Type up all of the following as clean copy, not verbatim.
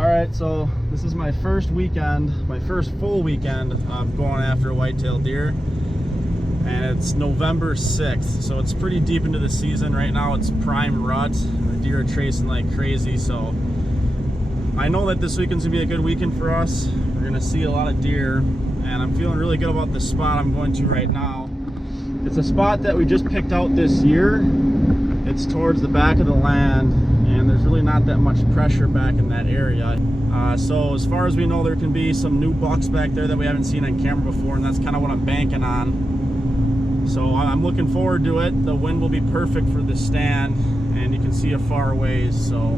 Alright, so this is my first weekend, my first full weekend of going after a whitetail deer. And it's November 6th, so it's pretty deep into the season. Right now it's prime rut. The deer are tracing like crazy, so I know that this weekend's gonna be a good weekend for us. We're gonna see a lot of deer, and I'm feeling really good about the spot I'm going to right now. It's a spot that we just picked out this year. It's towards the back of the land, and there's really not that much pressure back in that area. So as far as we know, there can be some new bucks back there that we haven't seen on camera before, and that's kind of what I'm banking on. So I'm looking forward to it. The wind will be perfect for this stand, and you can see it far away. So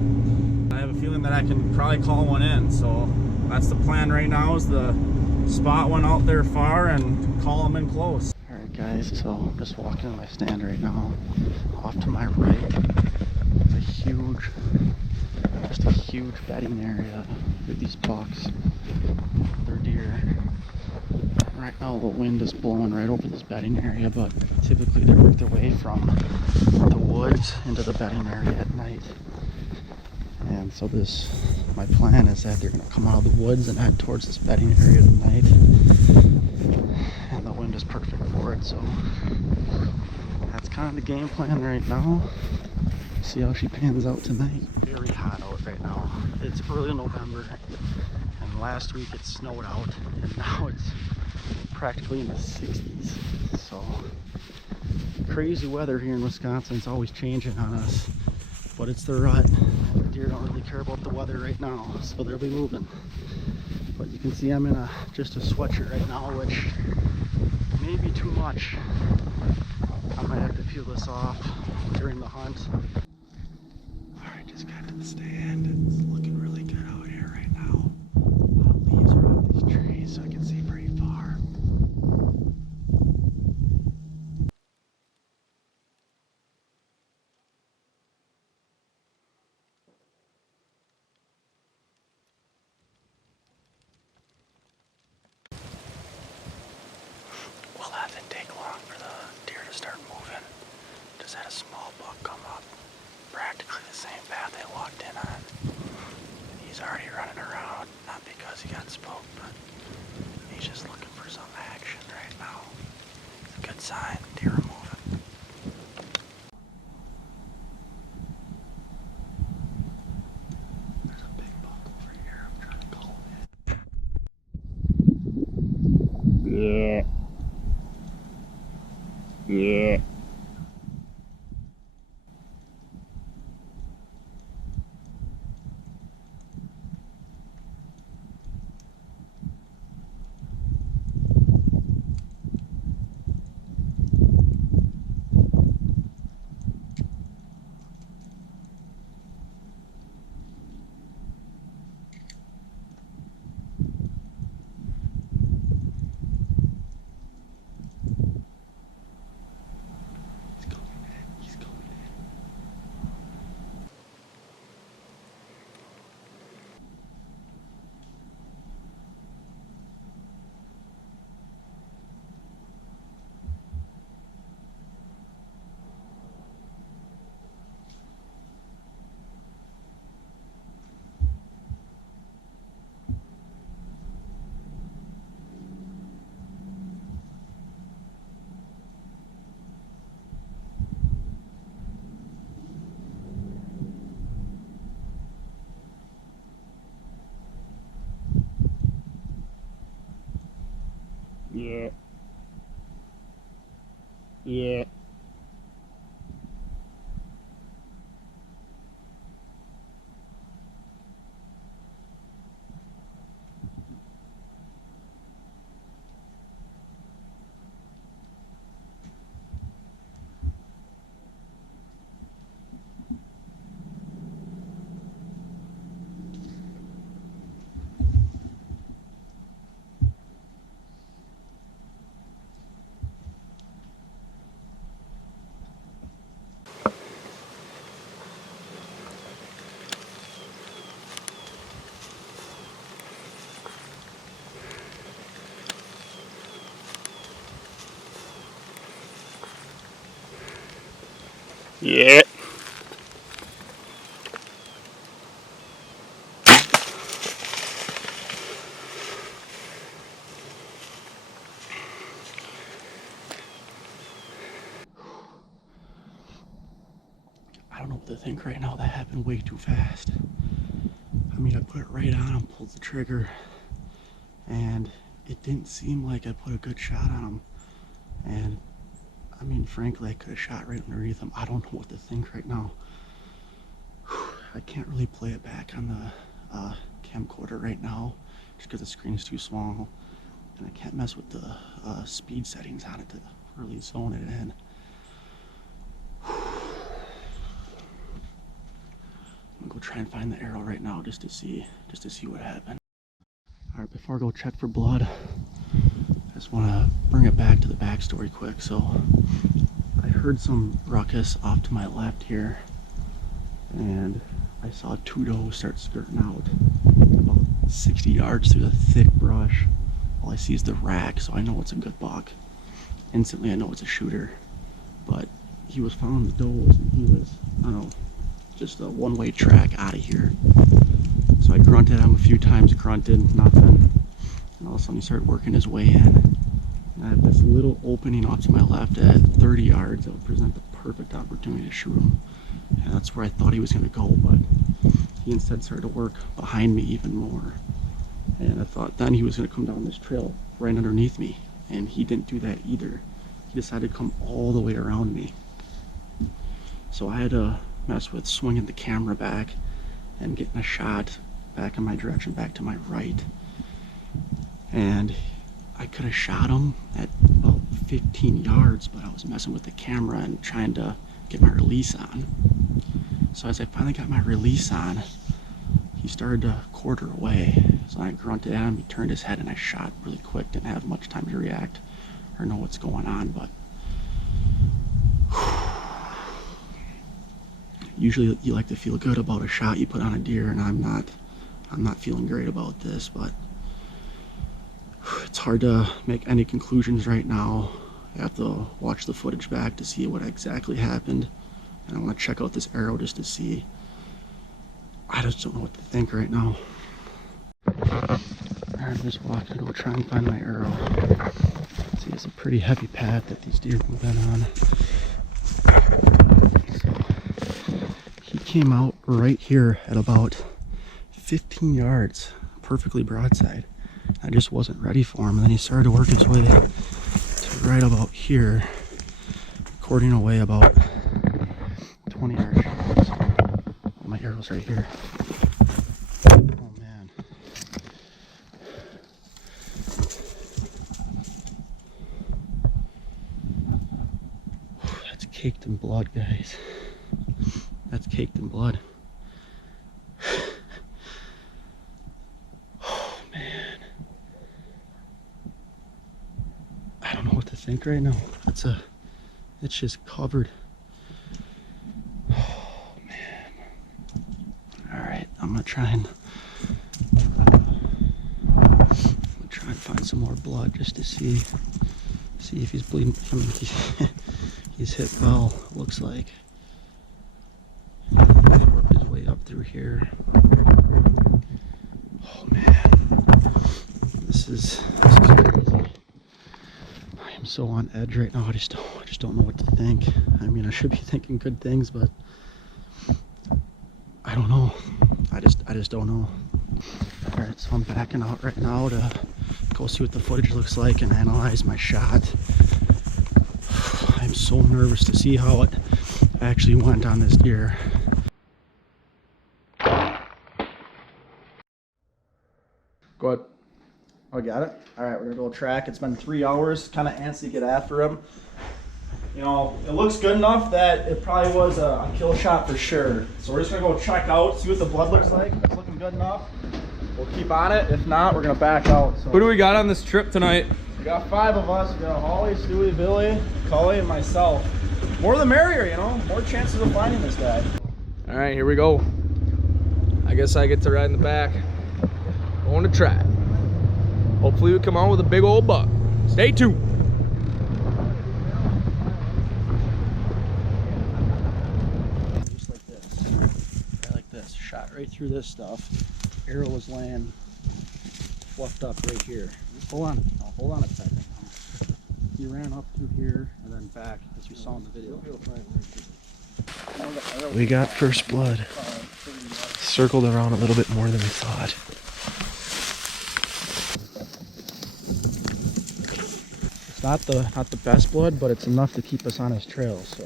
I have a feeling that I can probably call one in. So that's the plan right now, is the spot one out there far and call them in close. All right, guys, so I'm just walking to my stand right now. Off to my right, it's just a huge bedding area with these bucks. They're deer. Right now the wind is blowing right over this bedding area, but typically they work their way from the woods into the bedding area at night. And so my plan is that they're going to come out of the woods and head towards this bedding area tonight. And the wind is perfect for it, so that's kind of the game plan right now. See how she pans out tonight. Very hot out right now. It's early November, and last week it snowed out, and now it's practically in the 60s. So crazy weather here in Wisconsin. It's always changing on us, but it's the rut. The deer don't really care about the weather right now, so they'll be moving. But you can see I'm in just a sweatshirt right now, which may be too much. I might have to peel this off during the hunt. Alright, just got to the stand. It's looking really good out here right now. A lot of leaves are off these trees, so I can see pretty far. Will that then take long for the deer to start moving? Just had a small buck come up, practically the same path they walked in on. He's already running around, not because he got spooked, but he's just looking for some action right now. It's a good sign, deer are moving. There's a big buck over here. I'm trying to call him in. Yeah. Yeah. Yeah. Yeah. what to think right now. That happened way too fast. I mean, I put it right on him, pulled the trigger, and it didn't seem like I put a good shot on him. And I mean, frankly, I could have shot right underneath him. I don't know what to think right now. I can't really play it back on the camcorder right now just because the screen is too small, and I can't mess with the speed settings on it to really zone it in. I'm gonna go try and find the arrow right now just to see what happened. All right, before I go check for blood, I just want to bring it back to the backstory quick. So I heard some ruckus off to my left here, and I saw two does start skirting out about 60 yards through the thick brush. All I see is the rack, so I know it's a good buck. Instantly I know it's a shooter, but he was following the does, and he was, I don't know, just a one-way track out of here. So I grunted at him a few times, grunted, nothing, and all of a sudden he started working his way in. And I have this little opening off to my left at 30 yards that would present the perfect opportunity to shoot him. And that's where I thought he was going to go, but he instead started to work behind me even more. And I thought then he was going to come down this trail right underneath me, and he didn't do that either. He decided to come all the way around me. So I had to mess with swinging the camera back and getting a shot back in my direction, back to my right. And I could have shot him at about 15 yards, but I was messing with the camera and trying to get my release on. So as I finally got my release on, he started to quarter away. So I grunted at him, he turned his head, and I shot really quick. Didn't have much time to react or know what's going on, but usually you like to feel good about a shot you put on a deer, and I'm not feeling great about this, but it's hard to make any conclusions right now. I have to watch the footage back to see what exactly happened, and I want to check out this arrow just to see. I just don't know what to think right now. I'm just walking to go try and find my arrow. See, it's a pretty heavy path that these deer move in on. So he came out right here at about 15 yards, perfectly broadside. I just wasn't ready for him, and then he started to work his way to right about here, recording away about 20 yards. My arrow's right here. Oh man. That's caked in blood, guys. That's caked in blood. Oh man. I don't know what to think right now. It's just covered. I'm gonna try and find some more blood just to see if he's bleeding. I mean, he's hit well, looks like. He's worked his way up through here. Oh man, this is crazy. I am so on edge right now. I just don't know what to think. I mean, I should be thinking good things, but I don't know. I just don't know. Alright, so I'm backing out right now to go see what the footage looks like and analyze my shot. I'm so nervous to see how it actually went on this deer. Go ahead. Oh, got it? Alright, we're gonna go track. It's been 3 hours, kind of antsy to get after him. You know, it looks good enough that it probably was a kill shot for sure. So we're just gonna go check out, see what the blood looks like. If it's looking good enough, we'll keep on it. If not, we're gonna back out. So who do we got on this trip tonight? We got 5 of us. We got Holly, Stewie, Billy, Cully, and myself. More the merrier, you know? More chances of finding this guy. All right, here we go. I guess I get to ride in the back. Going to track. Hopefully we come out with a big old buck. Stay tuned. Shot right through this stuff. Arrow was laying fluffed up right here. Hold on. Oh, hold on a second. He ran up through here and then back, as you saw in the video. We got first blood. Circled around a little bit more than we thought. It's not the best blood, but it's enough to keep us on his trail, so.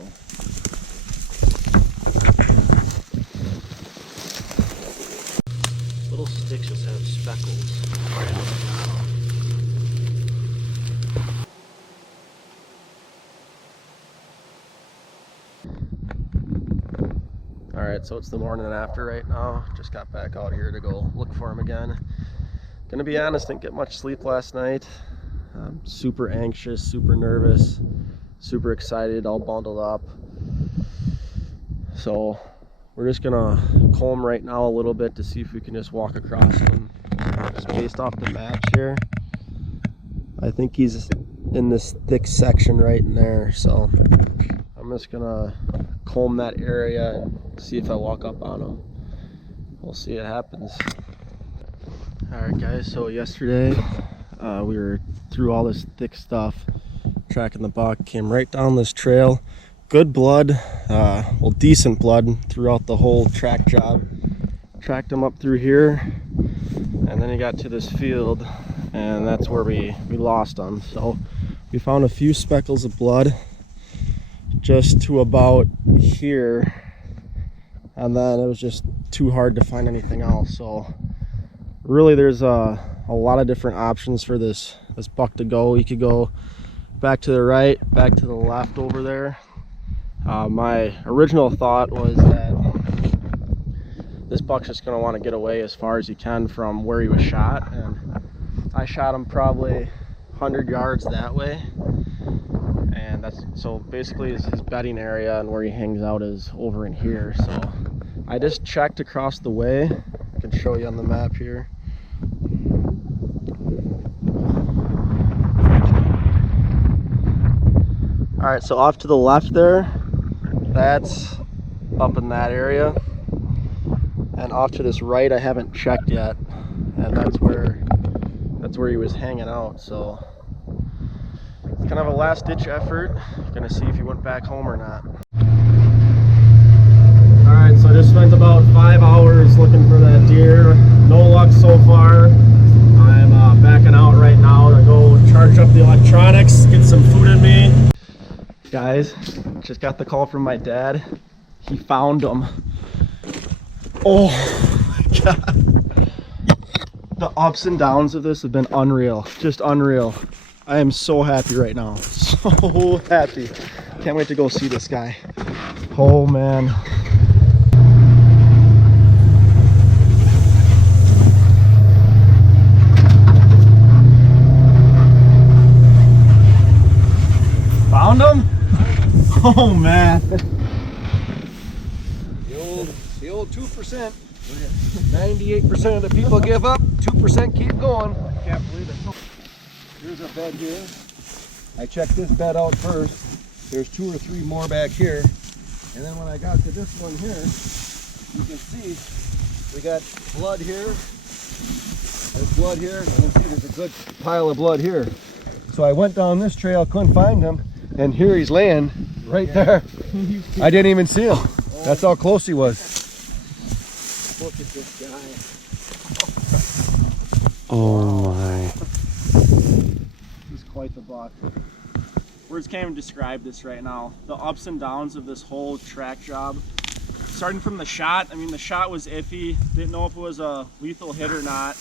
Little sticks just have speckles. Alright, so it's the morning after right now. Just got back out here to go look for him again. Gonna be honest, didn't get much sleep last night. I'm super anxious, super nervous, super excited, all bundled up. So we're just gonna comb right now a little bit to see if we can just walk across him. Just based off the maps here, I think he's in this thick section right in there. So I'm just gonna comb that area and see if I walk up on him. We'll see what happens. Alright guys, so yesterday we were through all this thick stuff, tracking the buck, came right down this trail. Good blood, well, decent blood throughout the whole track job. Tracked him up through here, and then he got to this field, and that's where we lost him. So we found a few speckles of blood just to about here, and then it was just too hard to find anything else. So really there's a lot of different options for this buck to go. He could go back to the right, back to the left over there. My original thought was that this buck's just going to want to get away as far as he can from where he was shot, and I shot him probably 100 yards that way, and that's so basically his bedding area, and where he hangs out is over in here. So I just checked across the way. I can show you on the map here. All right, so off to the left there, that's up in that area, and off to this right I haven't checked yet, and that's where he was hanging out. So it's kind of a last-ditch effort. Gonna see if he went back home or not. All right, so I just spent about 5 hours looking for that deer. No luck so far. I'm backing out right now to go charge up the electronics, get some food in me. Guys, just got the call from my dad. He found them. Oh my god. The ups and downs of this have been unreal. Just unreal. I am so happy right now. So happy. Can't wait to go see this guy. Oh man. Found him? Oh man. The old 2%. 98% of the people give up, 2% keep going. I can't believe it. Here's a bed here. I checked this bed out first. There's 2 or 3 more back here. And then when I got to this one here, you can see we got blood here. There's blood here. You can see there's a good pile of blood here. So I went down this trail, couldn't find him, and here he's laying right there. I didn't even see him. That's how close he was. Look at this guy. Oh my. He's quite the buck. Words can't even describe this right now. The ups and downs of this whole track job. Starting from the shot, I mean the shot was iffy. Didn't know if it was a lethal hit or not.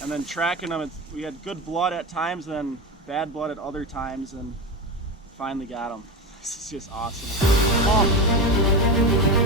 And then tracking him, we had good blood at times, then bad blood at other times, and finally got him. This is just awesome. Oh.